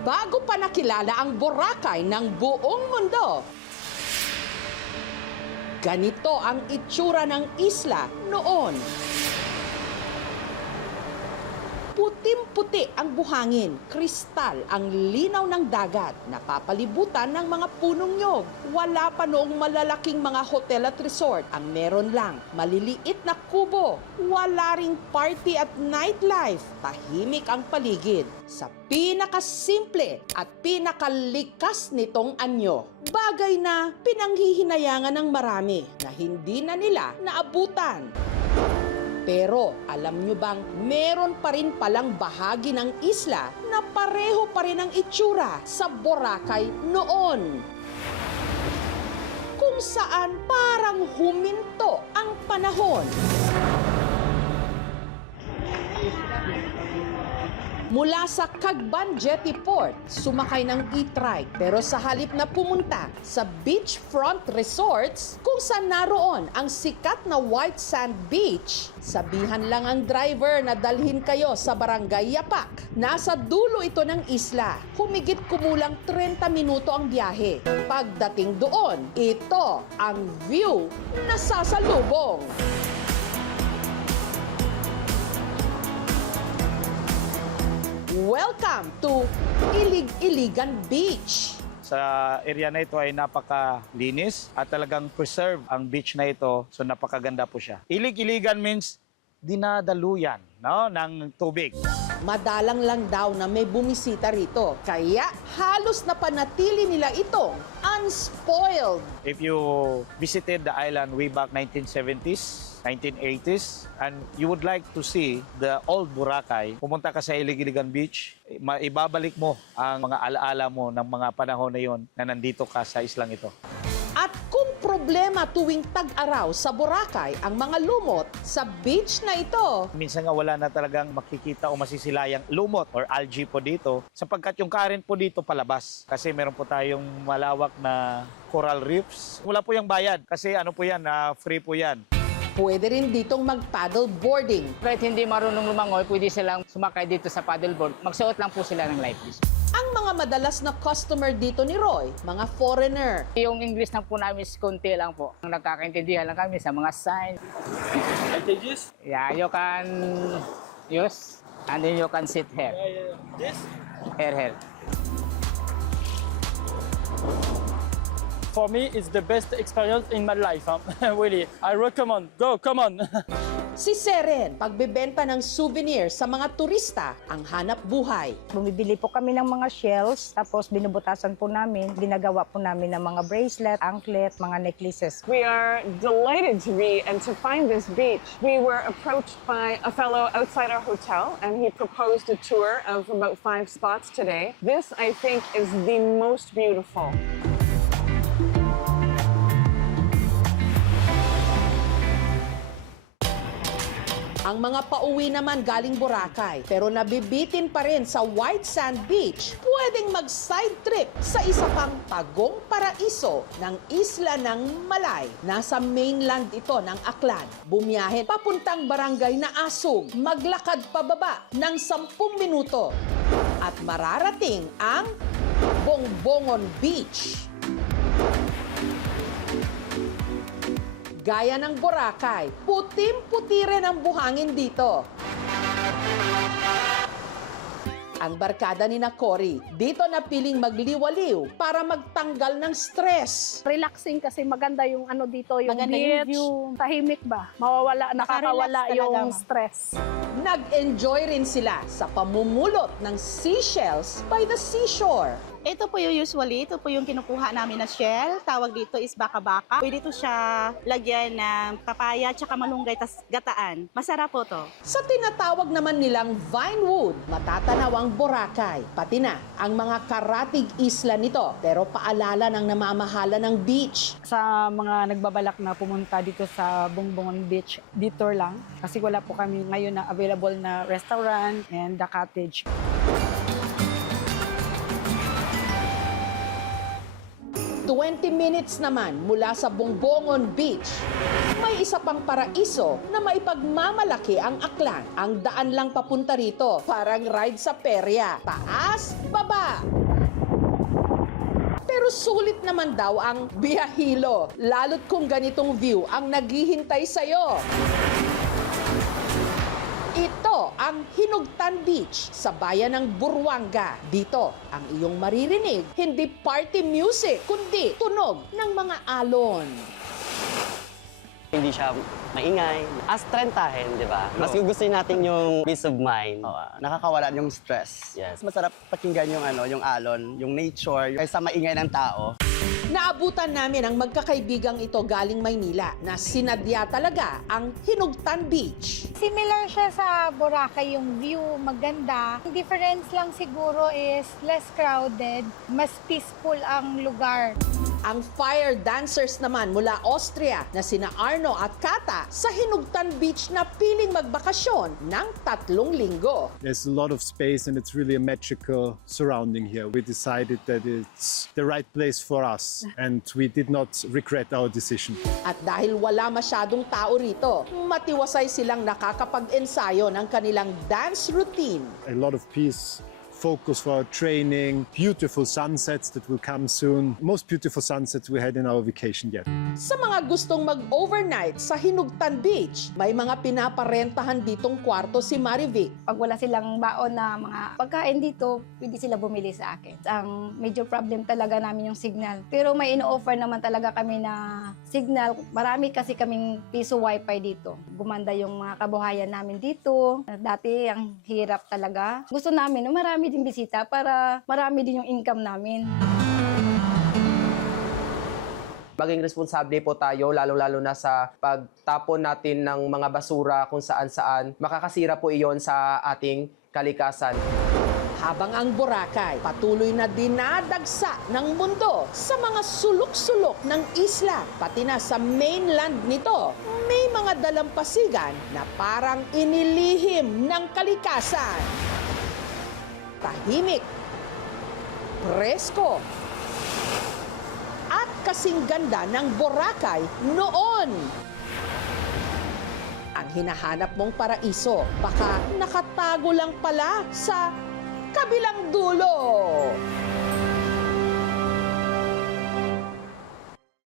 bago pa nakilala ang Boracay ng buong mundo. Ganito ang itsura ng isla noon. Putim-puti ang buhangin, kristal ang linaw ng dagat, napapalibutan ng mga punong nyog. Wala pa noong malalaking mga hotel at resort. Ang meron lang, maliliit na kubo. Wala ring party at nightlife. Tahimik ang paligid. Sa pinakasimple at pinakalikas nitong anyo. Bagay na pinanghihinayangan ng marami na hindi na nila naabutan. Pero alam nyo bang meron pa rin palang bahagi ng isla na pareho pa rin ang itsura sa Boracay noon? Kung saan parang huminto ang panahon. Mula sa Cagban Jetty Port, sumakay ng e-trike pero sa halip na pumunta sa beachfront resorts kung saan naroon ang sikat na white sand beach, sabihan lang ang driver na dalhin kayo sa Barangay Yapak. Nasa dulo ito ng isla. Humigit kumulang 30 minuto ang biyahe. Pagdating doon, ito ang view na sasalubong. Welcome to Ilig-Iligan Beach. Sa area na ito ay napakalinis at talagang preserve ang beach na ito. So napakaganda po siya. Ilig-iligan means dinadaluyan, no, ng tubig. Madalang lang daw na may bumisita rito. Kaya halos napanatili nila itong unspoiled. If you visited the island way back 1970s, 1980s, and you would like to see the old Boracay, pumunta ka sa Ilig-Iligan Beach, ibabalik mo ang mga alaala mo ng mga panahon na yon na nandito ka sa islang ito. At kung problema tuwing tag-araw sa Boracay ang mga lumot sa beach na ito, Minsan nga wala na talagang makikita o masisilayang lumot or algae po dito sapagkat yung current po dito palabas. Kasi meron po tayong malawak na coral reefs. Wala po yung bayad kasi ano po yan, free po yan. pwede rin ditong mag-paddle boarding. Kahit hindi marunong lumangoy, pwede silang sumakay dito sa paddleboard. Magsuot lang po sila ng life vest. Ang mga madalas na customer dito ni Roy, mga foreigner. Yung English na po namin is konti lang po. Nagkakaintindihan lang kami sa mga sign. Advantages? Yeah, you can use and then you can sit here. This? Here. For me, it's the best experience in my life. Really, I recommend. Go, come on. Si Seren, pagbebenta ng souvenir sa mga turista, ang hanap buhay. Bumibili po kami ng mga shells, tapos binubutasan po namin, ginagawa po namin ng mga bracelet, anklet, mga necklaces. We are delighted to be and to find this beach. We were approached by a fellow outside our hotel and he proposed a tour of about 5 spots today. This, I think, is the most beautiful. Ang mga pauwi naman galing Boracay pero nabibitin pa rin sa White Sand Beach, pwedeng mag-side trip sa isa pang Pagong Paraiso ng Isla ng Malay. Nasa mainland ito ng Aklan. Bumiyahe papuntang barangay na Asug, maglakad pababa ng 10 minuto at mararating ang Bongbongon Beach. Gaya ng Boracay, putim-puti rin ang buhangin dito. Ang barkada ni Cory, dito napiling magliwaliw para magtanggal ng stress. Relaxing kasi maganda yung ano dito, yung Maganda yung beach. view. Tahimik ba? Mawawala, nakakawala Nakarelax yung talaga. stress. Nag-enjoy rin sila sa pamumulot ng seashells by the seashore. Ito po yung usually, ito po yung kinukuha namin na shell. Tawag dito is baka-baka. Pwede ito siya lagyan ng papaya tsaka malunggay tas gataan. Masarap po to. Sa tinatawag naman nilang Vinewood, matatanaw ang Boracay, pati na ang mga karatig isla nito, pero paalala ng namamahala ng beach. Sa mga nagbabalak na pumunta dito sa Bongbongon Beach, detour lang. Kasi wala po kami ngayon na available na restaurant and the cottage. 20 minutes naman mula sa Bongbongon Beach, may isa pang paraiso na maipagmamalaki ang Aklan. Ang daan lang papunta rito, parang ride sa perya. Taas, baba. Pero sulit naman daw ang biyahilo, lalo't kung ganitong view ang naghihintay sa'yo. Ito ang Hinugtan Beach sa bayan ng Buruanga. Dito ang iyong maririnig, hindi party music, kundi tunog ng mga alon. Hindi siya maingay. As trentahin, di ba? Mas gugustuhin natin yung peace of mind. Nakakawala yung stress. Yes. Masarap pakinggan yung yung alon, yung nature, kaysa maingay ng tao. Naabutan namin ang magkakaibigang ito galing Maynila na sinadya talaga ang Hinugtan Beach. Similar siya sa Boracay, yung view maganda. Ang difference lang siguro is less crowded, mas peaceful ang lugar. Ang fire dancers naman mula Austria na sina Arno at Kata sa Hinugtan Beach na piling magbakasyon ng 3 linggo. There's a lot of space and it's really a magical surrounding here. We decided that it's the right place for us and we did not regret our decision. At dahil wala masyadong tao rito, matiwasay silang nakakapag-ensayo ng kanilang dance routine. A lot of peace, focus for our training, beautiful sunsets that will come soon. Most beautiful sunsets we had in our vacation yet. Sa mga gustong mag-overnight sa Hinugtan Beach, may mga pinaparentahan ditong kwarto si Marivic. Pag wala silang baon na mga pagkain dito, pwede sila bumili sa akin. Ang major problem talaga namin yung signal. Pero may ino-offer naman talaga kami na signal. Marami kasi kaming piso wifi dito. Gumanda yung mga kabuhayan namin dito. Dati ang hirap talaga. Gusto namin na marami din bisita para marami din yung income namin. Maging responsable po tayo, lalo-lalo na sa pagtapon natin ng mga basura kung saan-saan. Makakasira po iyon sa ating kalikasan. Habang ang Boracay patuloy na dinadagsa ng mundo sa mga sulok-sulok ng isla, pati na sa mainland nito, may mga dalampasigan na parang inilihim ng kalikasan. Tahimik, presko, at kasing ganda ng Boracay noon. Ang hinahanap mong paraiso, baka nakatago lang pala sa kabilang dulo.